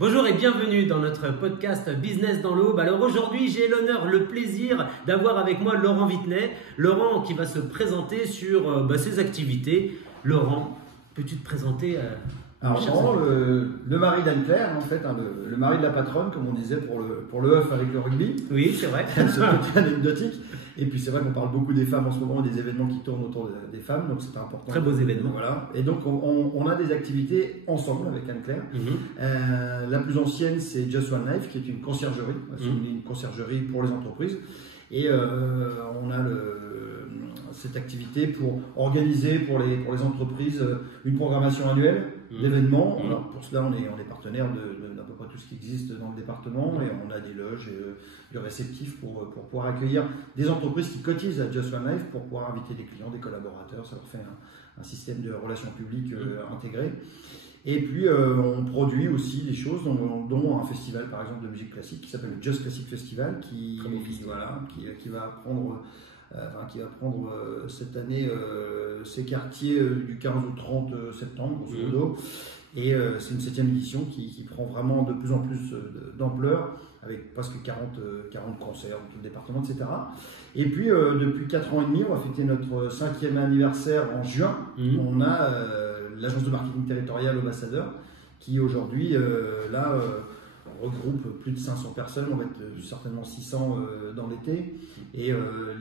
Bonjour et bienvenue dans notre podcast Business dans l'Aube. Alors aujourd'hui, j'ai l'honneur, le plaisir d'avoir avec moi Laurent Vittenet. Laurent qui va se présenter sur ses activités. Laurent, peux-tu te présenter Alors Laurent, le mari d'Anne-Claire, en fait, hein, le mari de la patronne, comme on disait pour le œuf avec le rugby. Oui, c'est vrai. Ce côté anecdotique. Et puis c'est vrai qu'on parle beaucoup des femmes en ce moment, des événements qui tournent autour des femmes, donc c'est important. Très beaux événements. Voilà. Et donc on a des activités ensemble avec Anne-Claire. La plus ancienne, c'est Just One Life, qui est une conciergerie. C'est une conciergerie pour les entreprises. Et on a cette activité pour organiser pour les entreprises une programmation annuelle d'événements. Alors pour cela, on est partenaire d'à peu près tout ce qui existe dans le département et on a des loges et de réceptifs pour pouvoir accueillir des entreprises qui cotisent à Just One Life pour pouvoir inviter des clients, des collaborateurs. Ça leur fait un système de relations publiques intégré. Et puis on produit aussi des choses, dont un festival par exemple de musique classique qui s'appelle le Just Classic Festival, qui va prendre cette année ses quartiers du 15 au 30 septembre, grosso modo. Et c'est une 7e édition qui prend vraiment de plus en plus d'ampleur, avec presque 40 concerts dans tout le département, etc. Et puis depuis 4 ans et demi, on va fêter notre 5e anniversaire en juin. On a l'agence de marketing territorial Ambassadeur, qui aujourd'hui regroupe plus de 500 personnes, on va être certainement 600 dans l'été. Et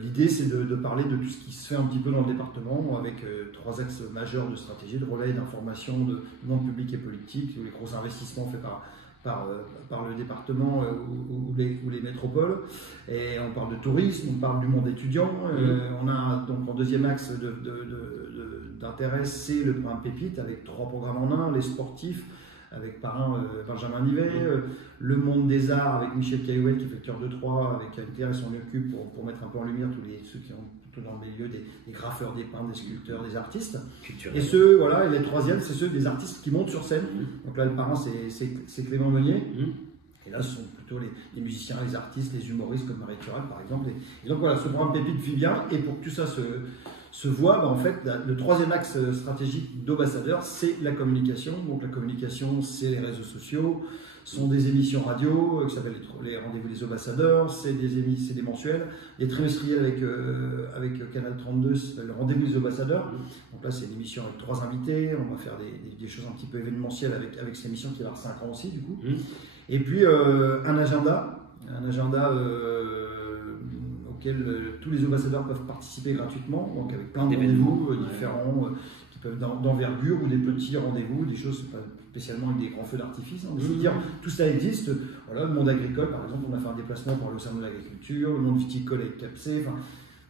l'idée, c'est de parler de tout ce qui se fait un petit peu dans le département, avec 3 axes majeurs de stratégie, de relais d'information, de monde public et politique, les gros investissements faits par le département ou les métropoles. Et on parle de tourisme, on parle du monde étudiant. On a donc en 2e axe d'intérêt, c'est le programme Pépite, avec 3 programmes en 1, les sportifs, avec parrain Benjamin Nivet, le monde des arts avec Michel Caillouet qui fait le cœur 2-3 avec Anne-Claire et son occupe pour mettre un peu en lumière ceux qui ont plutôt dans le milieu des graffeurs, des peintres, des sculpteurs, des artistes. Culturel. Et les 3e, c'est ceux des artistes qui montent sur scène. Donc là, le parrain, c'est Clément Meunier. Et là, ce sont plutôt les musiciens, les artistes, les humoristes comme Marie Tural, par exemple. Et donc voilà, ce programme Pépite vit bien. Et pour que tout ça se voit, en fait, le 3e axe stratégique d'Ambassadeur, c'est la communication. Donc la communication, c'est les réseaux sociaux, sont des émissions radio qui s'appellent les rendez-vous des ambassadeurs, c'est des mensuels, des trimestriels avec Canal 32, ça s'appelle le rendez-vous des ambassadeurs. Donc là, c'est une émission avec 3 invités, on va faire des choses un petit peu événementielles avec cette émission qui va avoir 5 ans aussi, du coup. Et puis un agenda auquel tous les ambassadeurs peuvent participer gratuitement, donc avec plein de rendez-vous différents, qui peuvent d'envergure ou des petits rendez-vous, des choses pas spécialement avec des grands feux d'artifice. On essaie de dire tout ça existe. Voilà, le monde agricole, par exemple, on a fait un déplacement pour le salon de l'agriculture, le monde viticole avec Capsé,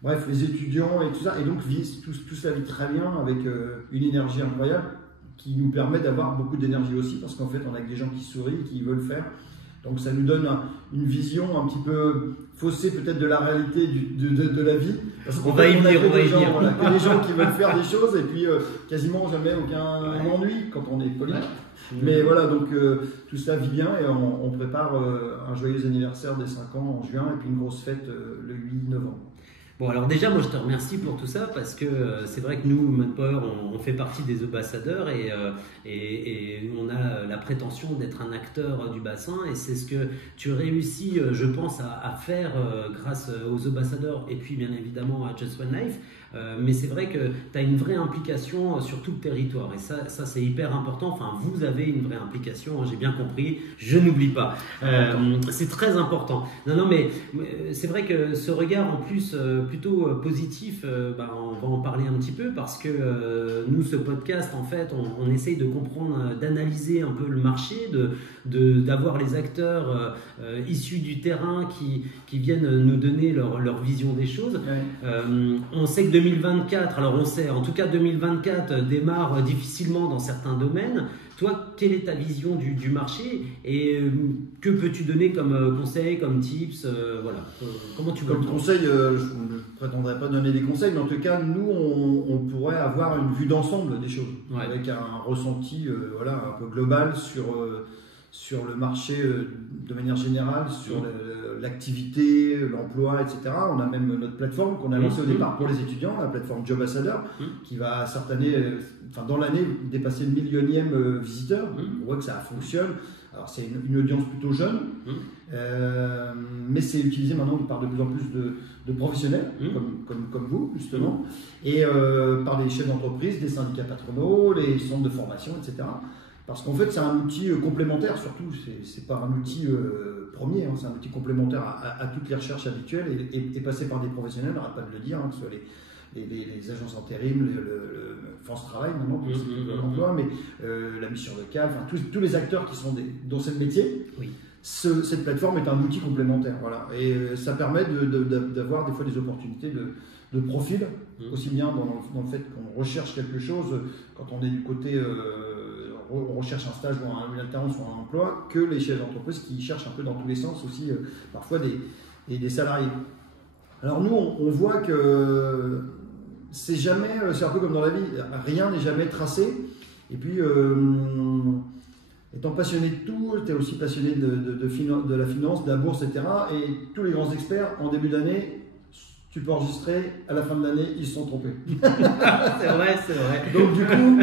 bref, les étudiants et tout ça. Et donc tout cela vit très bien avec une énergie incroyable qui nous permet d'avoir beaucoup d'énergie aussi, parce qu'en fait, on a des gens qui sourient, qui veulent faire. Donc ça nous donne une vision un petit peu faussée peut-être de la réalité de la vie. Parce on va y venir, on va y venir. Voilà, que des gens qui veulent faire des choses et puis quasiment jamais aucun ennui quand on est poli. Mais voilà, donc tout ça vit bien et on prépare un joyeux anniversaire des 5 ans en juin et puis une grosse fête le 8 novembre. Bon, alors déjà, moi je te remercie pour tout ça parce que c'est vrai que nous, Manpower, on fait partie des ambassadeurs et on a la prétention d'être un acteur du bassin et c'est ce que tu réussis, je pense, à faire grâce aux ambassadeurs et puis bien évidemment à Just One Life. Mais c'est vrai que tu as une vraie implication sur tout le territoire et ça c'est hyper important. Enfin, vous avez une vraie implication, hein, j'ai bien compris, je n'oublie pas. C'est très important. Non, mais c'est vrai que ce regard en plus plutôt positif, on va en parler un petit peu parce que nous, ce podcast, en fait, on essaye de comprendre, d'analyser un peu le marché, d'avoir les acteurs issus du terrain qui viennent nous donner leur vision des choses. On sait que 2024, alors on sait, en tout cas 2024 démarre difficilement dans certains domaines. Toi, quelle est ta vision du marché et que peux-tu donner comme conseil, comme tips voilà. Comment tu Comme conseil, je ne prétendrai pas donner des conseils, mais en tout cas, nous, on pourrait avoir une vue d'ensemble des choses, avec un ressenti un peu global sur le marché de manière générale, sur l'activité, l'emploi, etc. On a même notre plateforme qu'on a lancée au départ pour les étudiants, la plateforme Jobassadeur, qui va cette année, dans l'année, dépasser le 1 000e visiteur. On voit que ça fonctionne. Alors c'est une audience plutôt jeune, mais c'est utilisé maintenant par de plus en plus de professionnels, comme vous, justement, et par des chefs d'entreprise, des syndicats patronaux, les centres de formation, etc. Parce qu'en fait, c'est un outil complémentaire, surtout, c'est pas un outil premier, c'est un outil complémentaire à toutes les recherches habituelles et passé par des professionnels, on n'arrête pas de le dire, que ce soit les agences intérim, le France Travail maintenant, pour l'emploi, mais la mission locale, enfin, tous les acteurs qui sont dans ce métier. Cette plateforme est un outil complémentaire, voilà, et ça permet d'avoir des fois des opportunités de profil, aussi bien dans le fait qu'on recherche quelque chose quand on est du côté on recherche un stage ou une alternance ou un emploi, que les chefs d'entreprise qui cherchent un peu dans tous les sens aussi parfois des salariés. Alors nous on voit que c'est un peu comme dans la vie, rien n'est jamais tracé, et puis étant passionné de tout, tu es aussi passionné de la finance, de la bourse, etc. Et tous les grands experts, en début d'année, tu peux enregistrer, à la fin de l'année, ils se sont trompés. C'est vrai, c'est vrai. Donc du coup,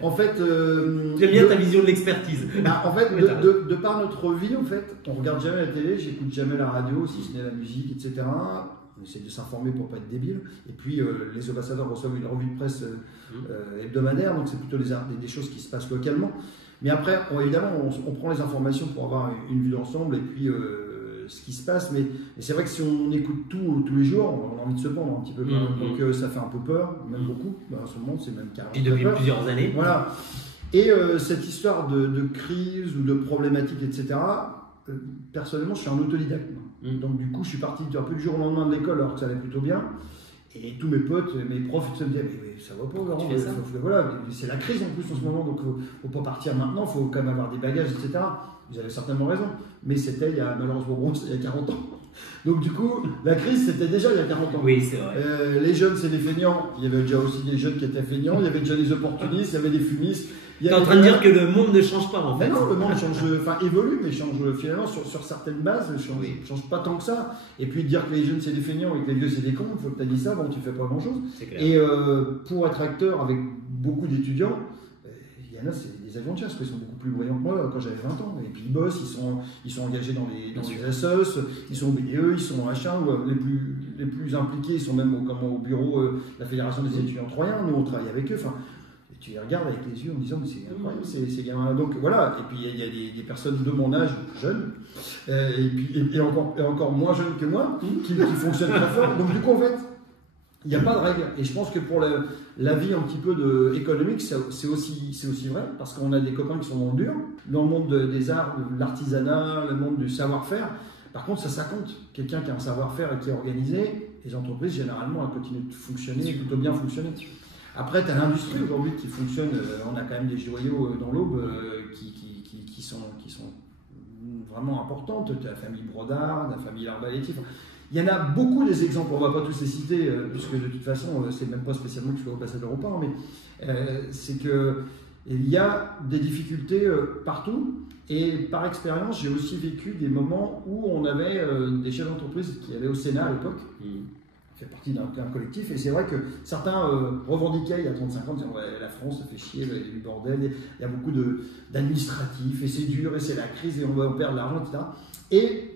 en fait... J'aime bien ta vision de l'expertise. En fait, de par notre vie, en fait, on regarde jamais la télé, j'écoute jamais la radio, si ce n'est la musique, etc. On essaie de s'informer pour pas être débile. Et puis, les ambassadeurs reçoivent une revue de presse hebdomadaire, donc c'est plutôt des choses qui se passent localement. Mais après, évidemment, on prend les informations pour avoir une vue d'ensemble et puis ce qui se passe. Mais c'est vrai que si on écoute tout tous les jours, on a envie de se pendre un petit peu. Donc ça fait un peu peur, même beaucoup. En ce moment, c'est même carrément. Et depuis plusieurs années. Voilà. Et cette histoire de crise ou de problématiques, etc., personnellement, je suis un autodidacte. Donc du coup, je suis parti un peu du jour au lendemain de l'école alors que ça allait plutôt bien. Et tous mes potes, mes profs, ils se me disaient mais ça va pas, Laurent, voilà, c'est la crise en plus en ce moment, donc faut pas partir maintenant, faut quand même avoir des bagages, etc. Vous avez certainement raison, mais c'était malheureusement il y a 40 ans. Donc du coup, la crise c'était déjà il y a 40 ans. Oui, c'est vrai. Les jeunes c'est des feignants, il y avait déjà aussi des jeunes qui étaient feignants, il y avait déjà des opportunistes, il y avait des fumistes. Tu es en train de dire que le monde ne change pas en fait. Non, le monde évolue, mais change finalement sur certaines bases, change pas tant que ça. Et puis dire que les jeunes c'est des feignants et que les vieux c'est des cons, une fois que tu as dit ça, bon, tu fais pas grand chose. Et pour être acteur avec beaucoup d'étudiants, il y en a, c'est des aventures, parce qu'ils sont beaucoup plus brillants que moi quand j'avais 20 ans. Et puis ils bossent, ils sont engagés dans les assos, ils sont au BDE, ils sont machin, ou les plus impliqués, ils sont même au bureau de la Fédération des étudiants troyens, nous on travaille avec eux. Tu les regardes avec les yeux en disant mais c'est incroyable ces gamins. Donc voilà, et puis il y a des personnes de mon âge, jeunes, et encore moins jeunes que moi, qui fonctionnent très fort. Donc du coup en fait, il n'y a pas de règle. Et je pense que pour la vie un petit peu économique, c'est aussi vrai, parce qu'on a des copains qui sont dans le dur, dans le monde des arts, de l'artisanat, le monde du savoir-faire. Par contre, ça compte. Quelqu'un qui a un savoir-faire et qui est organisé, les entreprises généralement elles continuent de fonctionner, plutôt bien fonctionner. Après, tu as l'industrie aujourd'hui qui fonctionne. On a quand même des joyaux dans l'Aube qui sont vraiment importantes. Tu as la famille Brodard, la famille L'Arbaletier. Il y en a beaucoup des exemples. On ne va pas tous les citer, puisque de toute façon, c'est même pas spécialement que je sois ambassadeur ou pas, mais c'est qu'il y a des difficultés partout. Et par expérience, j'ai aussi vécu des moments où on avait des chefs d'entreprise qui allaient au Sénat à l'époque. Fait partie d'un collectif, et c'est vrai que certains revendiquaient il y a 35 ans, disaient ouais, la France ça fait chier, il y a du bordel, il y a beaucoup d'administratifs, et c'est dur, et c'est la crise, et on va perdre de l'argent, etc. Et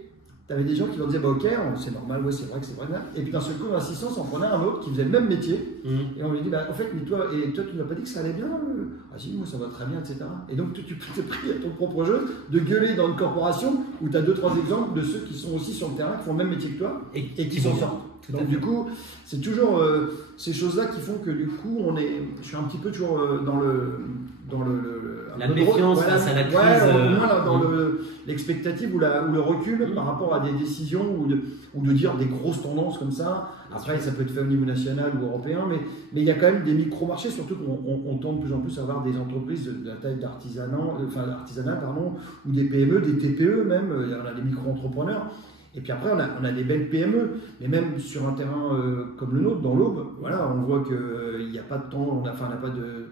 tu avais des gens qui leur disaient bah ok, c'est normal, ouais, c'est vrai que c'est vrai, et puis d'un seul coup, dans l'assistance, on prenait un autre qui faisait le même métier, et on lui dit bah en fait, mais toi tu n'as pas dit que ça allait bien Ah si, moi ça va très bien, etc. Et donc tu t'es pris à ton propre jeu de gueuler dans une corporation où tu as 2-3 exemples de ceux qui sont aussi sur le terrain, qui font le même métier que toi, et qui s'en sortent. Donc du coup, c'est toujours ces choses-là qui font que du coup, je suis un petit peu toujours dans la méfiance face à la crise. Au moins dans l'expectative ou le recul par rapport à des décisions ou de dire des grosses tendances comme ça. Après, ça peut être fait au niveau national ou européen, mais il y a quand même des micro-marchés, surtout qu'on tend de plus en plus à avoir des entreprises de la taille d'artisanat, ou des PME, des TPE même, il y en a des micro-entrepreneurs. Et puis après, on a des belles PME, mais même sur un terrain comme le nôtre, dans l'Aube, voilà, on voit qu'il n'y a pas de temps, on n'a pas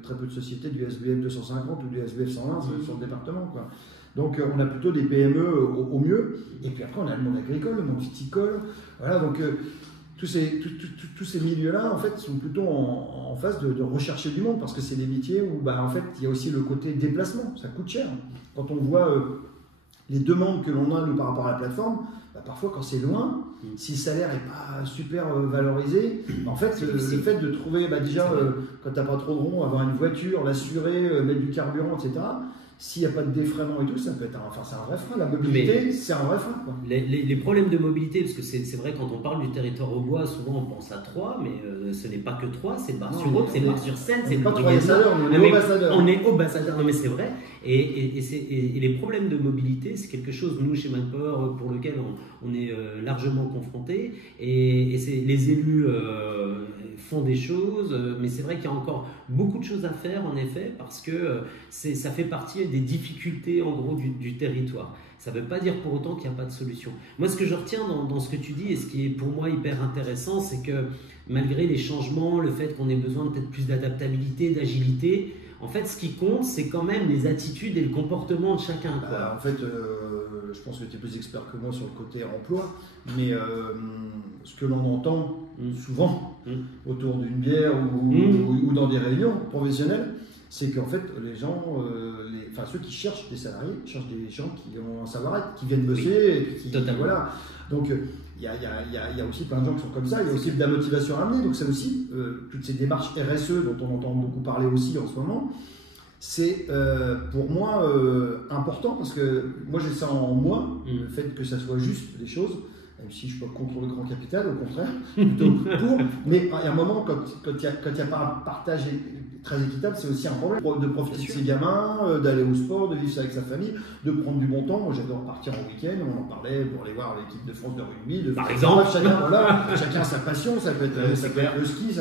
très peu de sociétés du SBF 250 ou du SBF 120 sur le département, quoi. Donc on a plutôt des PME au mieux, et puis après on a le monde agricole, le monde viticole, voilà, donc tous ces milieux-là, en fait, sont plutôt en phase de rechercher du monde, parce que c'est des métiers où, bah, en fait, il y a aussi le côté déplacement, ça coûte cher. Quand on voit les demandes que l'on a, nous, par rapport à la plateforme, bah, parfois, quand c'est loin, si le salaire n'est pas super valorisé, bah, en fait, le fait de trouver, bah, déjà, quand tu n'as pas trop de ronds, avoir une voiture, l'assurer, mettre du carburant, etc., s'il n'y a pas de défraiement et tout, ça peut être c'est un vrai frein. La mobilité, c'est un vrai frein, quoi. Les problèmes de mobilité, parce que c'est vrai, quand on parle du territoire aubois, souvent on pense à Troyes, mais ce n'est pas que Troyes, c'est Bar-sur-Aube, c'est Bar-sur-Seine, c'est pas Troyes ambassadeurs, on est ambassadeurs. On est ambassadeurs, non mais c'est vrai. Et les problèmes de mobilité, c'est quelque chose, nous, chez Manpower, pour lequel on est largement confrontés. Et les élus font des choses, mais c'est vrai qu'il y a encore beaucoup de choses à faire, en effet, parce que ça fait partie des difficultés, en gros, du territoire. Ça ne veut pas dire pour autant qu'il n'y a pas de solution. Moi, ce que je retiens dans ce que tu dis, et ce qui est pour moi hyper intéressant, c'est que malgré les changements, le fait qu'on ait besoin de peut-être plus d'adaptabilité, d'agilité, en fait, ce qui compte, c'est quand même les attitudes et le comportement de chacun, quoi. En fait, je pense que tu es plus expert que moi sur le côté emploi, mais ce que l'on entend souvent autour d'une bière ou dans des réunions professionnelles, c'est qu'en fait, les gens, ceux qui cherchent des salariés, cherchent des gens qui ont un savoir-être, qui viennent bosser, et puis voilà. Donc, il y a aussi plein de gens qui sont comme ça, il y a aussi de la motivation à amener, donc c'est aussi, toutes ces démarches RSE dont on entend beaucoup parler aussi en ce moment, c'est pour moi important, parce que moi j'ai ça en moi, le fait que ça soit juste les choses, même si je suis pas contre le grand capital, au contraire, plutôt pour, mais à un moment, quand il n'y a pas un partage très équitable, c'est aussi un problème de profiter de ses gamins, d'aller au sport, de vivre ça avec sa famille, de prendre du bon temps. Moi j'adore partir en week-end, on en parlait pour aller voir l'équipe de France de rugby, par exemple. Chacun a sa passion, ça peut être le ski,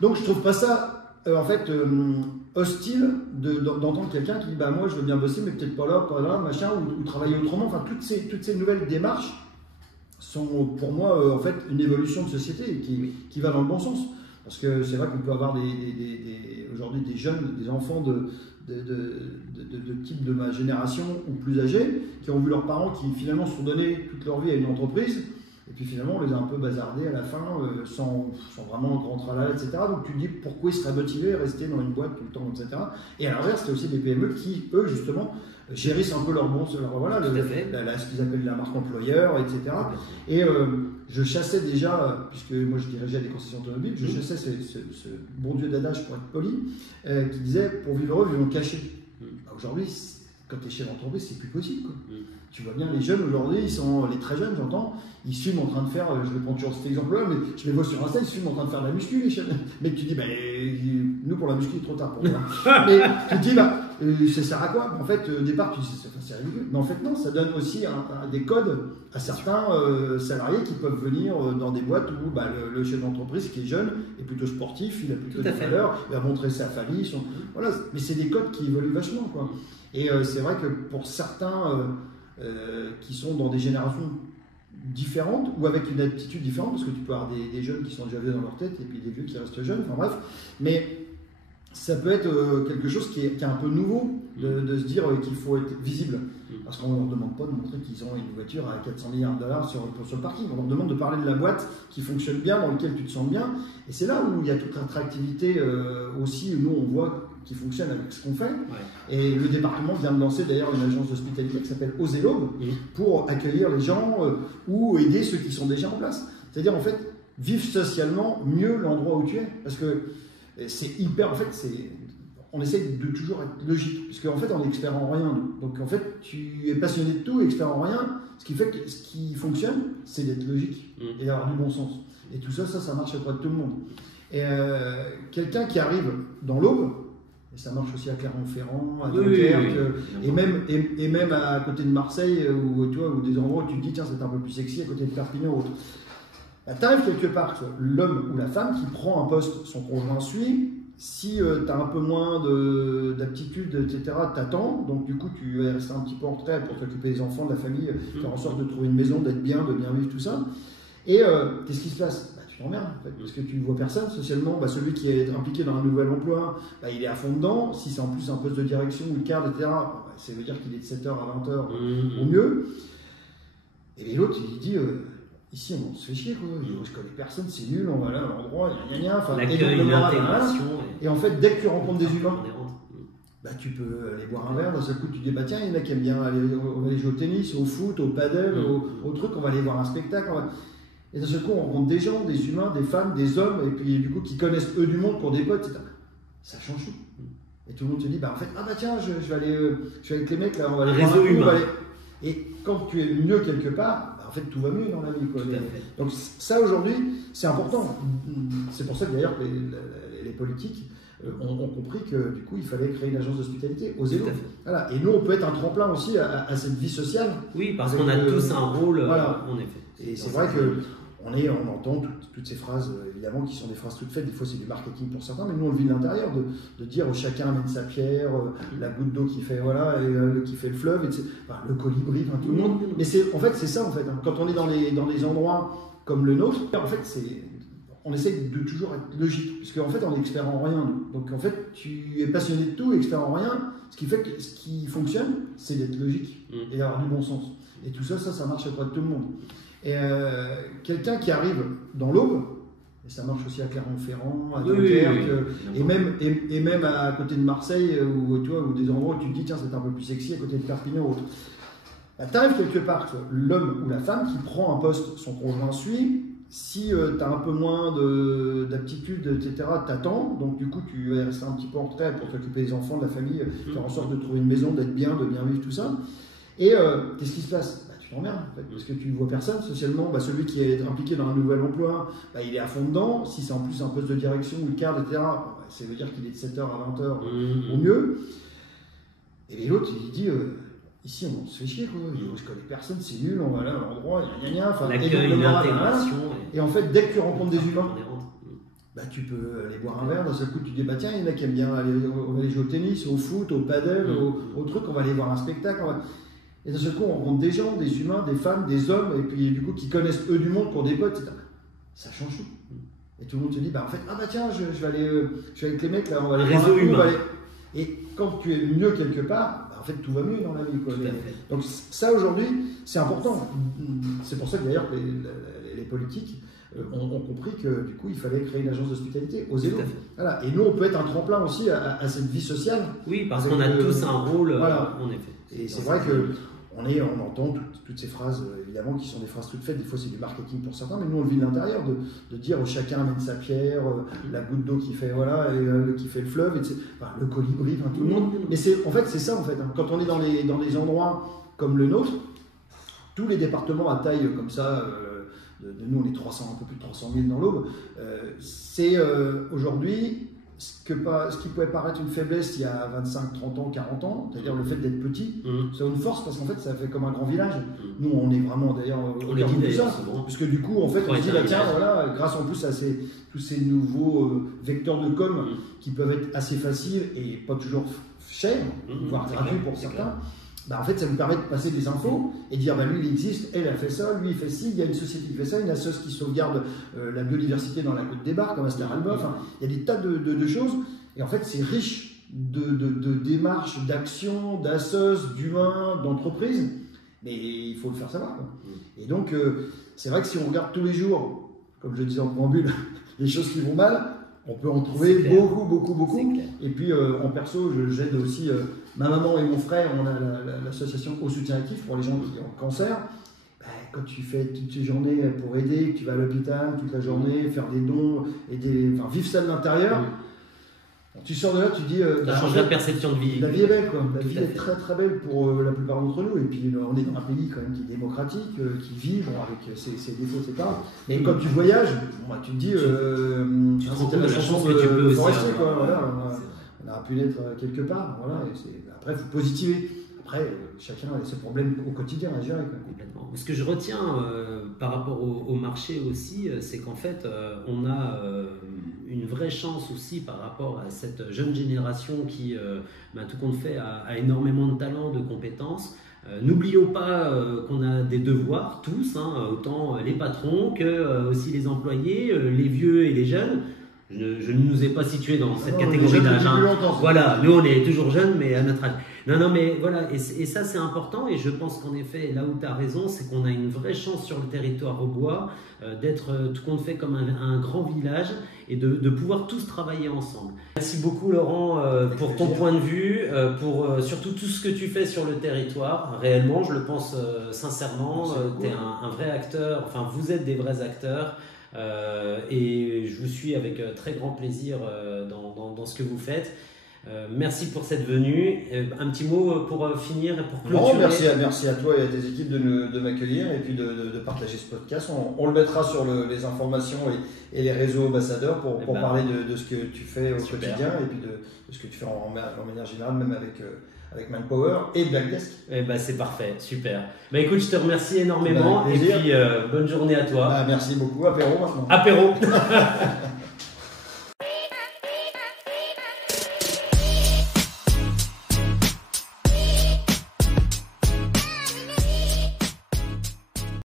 Donc je trouve pas ça en fait hostile d'entendre quelqu'un qui dit bah moi je veux bien bosser mais peut-être pas là, machin, ou travailler autrement. Enfin toutes ces nouvelles démarches sont pour moi en fait une évolution de société qui va dans le bon sens. Parce que c'est vrai qu'on peut avoir aujourd'hui des jeunes, des enfants de type de ma génération ou plus âgés, qui ont vu leurs parents qui finalement se sont donnés toute leur vie à une entreprise, et puis finalement on les a un peu bazardés à la fin, sans vraiment grand tralala, etc. Donc tu te dis pourquoi ils seraient motivés à rester dans une boîte tout le temps, etc. Et à l'inverse, il y a aussi des PME qui, eux, justement, gérissent un peu leur bon, voilà, ce qu'ils appellent la marque employeur, etc. Et je chassais déjà, puisque moi je dirigeais des concessions automobiles, je chassais ce bon Dieu d'adage, pour être poli, qui disait pour vivre heureux, vivons cachés. Aujourd'hui, quand tu es chef d'entreprise, c'est plus possible, quoi. Tu vois bien, les jeunes aujourd'hui, les très jeunes, j'entends, ils se filment en train de faire, je vais prendre toujours cet exemple-là, mais je les vois sur Insta, ils se filment en train de faire de la muscu, les jeunes. Mais tu dis, nous pour la muscu, il est trop tard pour moi. Mais tu te dis, ça sert à quoi? En fait, au départ, tu dis, c'est ridicule. Mais en fait, non, ça donne aussi des codes à certains salariés qui peuvent venir dans des boîtes où le chef d'entreprise qui est jeune est plutôt sportif, il a plutôt des valeurs, il va montrer sa famille. Voilà. Mais c'est des codes qui évoluent vachement, quoi. Et c'est vrai que pour certains qui sont dans des générations différentes ou avec une attitude différente, parce que tu peux avoir des jeunes qui sont déjà vieux dans leur tête et puis des vieux qui restent jeunes, enfin bref, mais ça peut être quelque chose qui est un peu nouveau de se dire qu'il faut être visible, parce qu'on ne leur demande pas de montrer qu'ils ont une voiture à 400 milliards de dollars sur le parking, on leur demande de parler de la boîte qui fonctionne bien, dans laquelle tu te sens bien, et c'est là où il y a toute l'attractivité aussi, où nous on voit qui fonctionne avec ce qu'on fait. Ouais. Et le département vient de lancer d'ailleurs une agence d'hospitalité qui s'appelle Oser l'Aube pour accueillir les gens ou aider ceux qui sont déjà en place. C'est-à-dire en fait vivre socialement mieux l'endroit où tu es. Parce que c'est hyper, en fait, on essaie de toujours être logique. Parce qu'en fait on est expert en rien. Donc en fait tu es passionné de tout, expert en rien. Ce qui fait que ce qui fonctionne, c'est d'être logique et d'avoir du bon sens. Et tout ça marche auprès de tout le monde. Et quelqu'un qui arrive dans l'Aube, et ça marche aussi à Clermont-Ferrand, à Dunkerque, et même à côté de Marseille, ou des endroits où tu te dis, tiens, c'est un peu plus sexy, à côté de Perpignan ou autre. Tu arrives quelque part, l'homme ou la femme qui prend un poste, son conjoint suit, Si tu as un peu moins d'aptitude, etc., t'attends, donc du coup tu vas rester un petit peu en retrait pour t'occuper des enfants, de la famille, faire en sorte de trouver une maison, d'être bien, de bien vivre, tout ça. Et qu'est-ce qui se passe? Tu t'emmerdes, en fait, parce que tu ne vois personne socialement. Celui qui est impliqué dans un nouvel emploi, il est à fond dedans. Si c'est en plus un poste de direction ou de cadre, etc., ça veut dire qu'il est de 7h à 20h au mieux. Et l'autre, il dit ici, on se fait chier, quoi. Je connais personne, c'est nul, on va là à l'endroit, enfin, l'accueil, l'intégration. Et en fait, dès que tu rencontres des humains, tu peux aller boire un verre. D'un seul coup, tu dis tiens, il y en a qui aiment bien on va aller jouer au tennis, au foot, au paddle, au truc, on va aller voir un spectacle. Et d'un seul coup, on rencontre des gens, des humains, des femmes, des hommes, et puis du coup, qui connaissent eux du monde, qui ont des potes, etc. Ça change tout. Et tout le monde te dit en fait, tiens, je vais aller avec les mecs, là, on va aller voir un coup, Et quand tu es mieux quelque part, en fait, tout va mieux dans la vie, quoi. Donc ça, aujourd'hui, c'est important. C'est pour ça que d'ailleurs, les politiques ont compris que du coup, il fallait créer une agence d'hospitalité aux élos. Voilà. Et nous, on peut être un tremplin aussi à cette vie sociale. Oui, parce qu'on a tous un rôle, en effet. Et c'est vrai que on entend toutes ces phrases, évidemment, qui sont des phrases toutes faites. Des fois, c'est du marketing pour certains, mais nous, on le vit de l'intérieur, de dire chacun amène sa pierre, la goutte d'eau qui fait, qui fait le fleuve, etc. Le colibri, tout le monde. Mais en fait, c'est ça, en fait. Quand on est dans des endroits comme le nôtre, en fait, on essaie de toujours être logique, puisque en fait, on est expert en rien. Donc, en fait, tu es passionné de tout, expert en rien. Ce qui fait que ce qui fonctionne, c'est d'être logique et d'avoir du bon sens. Et tout ça, ça marche auprès de tout le monde. Et quelqu'un qui arrive dans l'Aube, et ça marche aussi à Clermont-Ferrand, à Dunkerque, et même à côté de Marseille, ou des endroits où tu te dis tiens, c'est un peu plus sexy, à côté de Perpignan ou autre. Tu arrives quelque part, l'homme ou la femme qui prend un poste, son conjoint suit. Si tu as un peu moins d'aptitude, etc., t'attends, donc du coup tu vas rester un petit peu en retrait pour t'occuper des enfants, de la famille, faire en sorte de trouver une maison, d'être bien, de bien vivre, tout ça. Et qu'est-ce qui se passe? Tu t'emmerdes, en fait, parce que tu ne vois personne socialement. Celui qui est impliqué dans un nouvel emploi, il est à fond dedans. Si c'est en plus un poste de direction ou de cadre, etc., ça veut dire qu'il est de 7h à 20h au mieux. Et l'autre, il dit ici, on se fait chier, quoi. Je connais personne, c'est nul, on va là à l'endroit, enfin, l'accueil, l'intégration. Et en fait, dès que tu rencontres des humains, tu peux aller boire un verre. D'un seul coup, tu dis tiens, il y en a qui aiment bien on va aller jouer au tennis, au foot, au paddle, au truc, on va aller voir un spectacle. Et d'un seul coup, on rencontre des gens, des humains, des femmes, des hommes, et puis du coup, qui connaissent eux du monde, qui ont des potes, etc. Ça change tout. Et tout le monde te dit en fait, tiens, je vais aller avec les mecs, là, on va aller voir un coup, Et quand tu es mieux quelque part, en fait, tout va mieux dans la vie, quoi. Donc ça, aujourd'hui, c'est important. C'est pour ça que d'ailleurs, les politiques ont compris que du coup, il fallait créer une agence d'hospitalité aux élos. Voilà. Et nous, on peut être un tremplin aussi à cette vie sociale. Oui, parce qu'on a tous un rôle, en effet. Et c'est vrai que on entend toutes ces phrases, évidemment, qui sont des phrases toutes faites. Des fois, c'est du marketing pour certains, mais nous, on le vit de l'intérieur, de dire chacun amène sa pierre, la goutte d'eau qui fait, qui fait le fleuve, etc. Le colibri, tout le monde. Mais en fait, c'est ça, en fait. Quand on est dans des endroits comme le nôtre, tous les départements à taille comme ça, de nous, on est 300, un peu plus de 300 000 dans l'Aube, c'est aujourd'hui ce qui pouvait paraître une faiblesse il y a 25, 30 ans, 40 ans, c'est-à-dire le fait d'être petit, c'est une force parce qu'en fait ça fait comme un grand village. Nous on est vraiment d'ailleurs au cœur de ça, parce que du coup en fait on se dit tiens grâce en plus à tous ces nouveaux vecteurs de com qui peuvent être assez faciles et pas toujours chers, voire gratuits pour certains. En fait, ça nous permet de passer des infos et dire lui il existe, elle a fait ça, lui il fait ci, il y a une société qui fait ça, une association qui sauvegarde la biodiversité dans la Côte des Barres, comme Aster Alba, il y a des tas de choses. Et en fait, c'est riche de démarches, d'actions, d'associations, d'humains, d'entreprises, mais il faut le faire savoir, quoi. Et donc, c'est vrai que si on regarde tous les jours, comme je disais en préambule, les choses qui vont mal, on peut en trouver beaucoup. Et puis en perso, j'aide aussi ma maman et mon frère. On a l'association Au Soutien Actif pour les gens qui ont le cancer. Quand tu fais toutes ces journées pour aider, que tu vas à l'hôpital toute la journée, faire des dons, vivre ça de l'intérieur, tu sors de là, tu dis. Ça change la perception de vie. La vie est belle, quoi. La vie est très très belle pour la plupart d'entre nous. Et puis on est dans un pays quand même qui est démocratique, qui vit, avec ses défauts, etc. Mais quand tu voyages, tu te dis. C'était la chance que tu peux aussi Forestier, quoi. On a pu l'être quelque part. Après, il faut positiver. Après, chacun a ses problèmes au quotidien à gérer, quoi. Complètement. Ce que je retiens par rapport au marché aussi, c'est qu'en fait, on a une vraie vraie chance aussi par rapport à cette jeune génération qui, tout compte fait, a énormément de talent, de compétences. N'oublions pas qu'on a des devoirs, tous, autant les patrons que aussi les employés, les vieux et les jeunes. Je ne nous ai pas situés dans cette catégorie d'âge. Voilà, nous on est toujours jeunes, mais à notre âge. Non, mais voilà, et ça c'est important, et je pense qu'en effet, là où tu as raison, c'est qu'on a une vraie chance sur le territoire Aubois d'être tout compte fait comme un grand village et de pouvoir tous travailler ensemble. Merci beaucoup Laurent pour ton point de vue, pour surtout tout ce que tu fais sur le territoire. Réellement, je le pense sincèrement, tu es un vrai acteur, enfin vous êtes des vrais acteurs. Et je vous suis avec très grand plaisir dans ce que vous faites. Merci pour cette venue. Un petit mot pour finir et pour clôturer. Non, merci à toi et à tes équipes de m'accueillir et puis de partager ce podcast. On le mettra sur les informations et les réseaux ambassadeurs pour parler de ce que tu fais au quotidien et puis de ce que tu fais en manière générale, même avec Manpower et Blackdesk. C'est parfait, super. Écoute, je te remercie énormément et puis bonne journée à toi. Merci beaucoup. Apéro maintenant. Apéro.